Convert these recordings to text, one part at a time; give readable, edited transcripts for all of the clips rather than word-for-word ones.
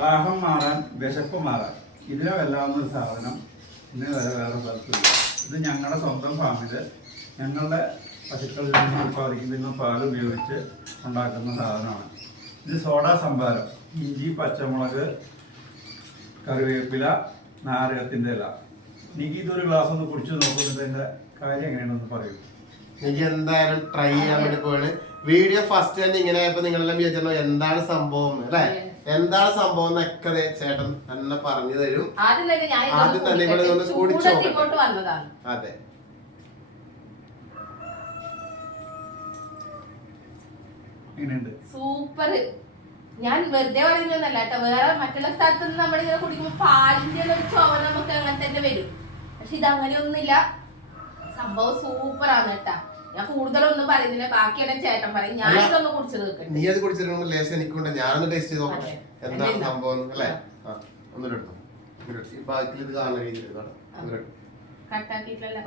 ദാഹം മാറാൻ, വിശപ്പ് മാറാൻ ഇതിനെ വെല്ലാവുന്ന ഒരു സാധനം ഇന്ന് വരെ വേറെ സ്ഥലത്തില്ല. ഇത് ഞങ്ങളുടെ സ്വന്തം ഫാമിൽ ഞങ്ങളുടെ പശുക്കളിൽ നിന്ന് ഉൽപ്പാദിക്കുന്ന പാൽ ഉപയോഗിച്ച് ഉണ്ടാക്കുന്ന സാധനമാണ്. ഇത് സോഡാ സംഭാരം, ഇഞ്ചി, പച്ചമുളക്, കറിവേപ്പില, നാരകത്തിൻ്റെ ഇല. എനിക്ക് ഇതൊരു ഗ്ലാസ് ഒന്ന് കുടിച്ചു നോക്കുന്നത് എൻ്റെ കാര്യം എങ്ങനെയാണെന്ന് പറയൂ. എനിക്ക് എന്തായാലും ട്രൈ ചെയ്യാൻ വേണ്ടി പോവാണ്. വീഡിയോ ഫസ്റ്റ് തന്നെ ഇങ്ങനെ ആയപ്പോ നിങ്ങളെല്ലാം വിചാരിച്ചോ എന്താണ് സംഭവം അല്ലെ, എന്താണ് സംഭവം എന്നൊക്കെ ചേട്ടൻ തന്നെ പറഞ്ഞു തരും. ആദ്യം തന്നെ ഇവിടെ ഒന്ന് കുടിച്ചു നോക്കട്ടെ. അതെ, സൂപ്പർ. ഞാൻ വെറുതെ പറയുന്നതല്ല കേട്ടോ, വേറെ മറ്റുള്ള സ്ഥലത്ത് നിന്ന് നമ്മളിങ്ങനെ കുടിക്കുമ്പോ പാലിന്റെ ഒരു ചുവ നമുക്ക് അങ്ങനെ തന്നെ വരും. പക്ഷെ ഇത് അങ്ങനെയൊന്നുമില്ല, സംഭവം സൂപ്പറാണ് കേട്ടാ. ഞാൻ കൂടുതലൊന്നും പറയുന്നില്ല, ബാക്കിയുടെ ചേട്ടൻ പറയും. ഞാൻ ഇതൊന്ന് കുടിച്ചത് വെക്കട്ടെ. നീ അത് കുടിച്ചിട്ട് ലേശം എനിക്കുണ്ട്, ഞാനൊന്ന് ടേസ്റ്റ് ചെയ്ത് നോക്കട്ടെ എന്താണ് സംഭവം അല്ലേ. ഒന്നിലെടുത്തോ, ഈ ബാക്കിൽ ഇത് കാണുന്ന രീതിയിൽ കട്ടാക്കിയിട്ടല്ലേ.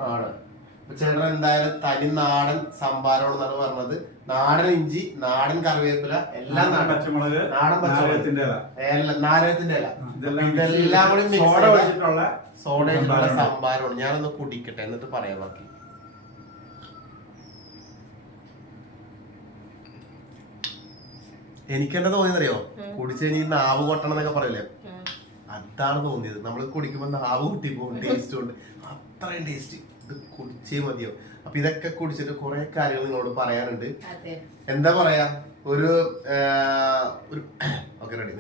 ചേട്ടൻ എന്തായാലും തനി നാടൻ സംഭാരമാണെന്നാണ് പറഞ്ഞത്. നാടൻ ഇഞ്ചി, നാടൻ കറിവേപ്പില, എല്ലാം പച്ചമുളക്, നാടൻ നാരകത്തിന്റെ ഇല, ഇതെല്ലാം കൂടി സോഡ വെച്ചിട്ടുള്ള സംഭാരമാണ്. ഞാനൊന്ന് കുടിക്കട്ടെ എന്നിട്ട് പറയാം ബാക്കി. എനിക്കെന്താ തോന്നിയതറിയോ, കുടിച്ചു കഴിഞ്ഞാൽ നാവ് കൊട്ടണം എന്നൊക്കെ പറയില്ലേ, അതാണ് തോന്നിയത്. നമ്മൾ കുടിക്കുമ്പോൾ നാവ് കുട്ടിപ്പോകും ടേസ്റ്റ് കൊണ്ട്, അത്രയും ടേസ്റ്റ്. ഇത് കുടിച്ചേ മതിയാവും. അപ്പൊ ഇതൊക്കെ കുടിച്ചിട്ട് കുറെ കാര്യങ്ങൾ നിങ്ങളോട് പറയാനുണ്ട്. എന്താ പറയാ, ഒരു ഓക്കെ റെഡി.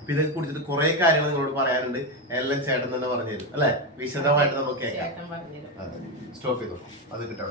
അപ്പൊ ഇതൊക്കെ കുടിച്ചിട്ട് കുറെ കാര്യങ്ങൾ നിങ്ങളോട് പറയാനുണ്ട്. എല്ലാം ചേട്ടൻ തന്നെ പറഞ്ഞു തരും അല്ലെ, വിശദമായിട്ട് നമുക്ക് കേൾക്കാം. സ്റ്റോപ്പ് ചെയ്തോ, അത് കിട്ടണം.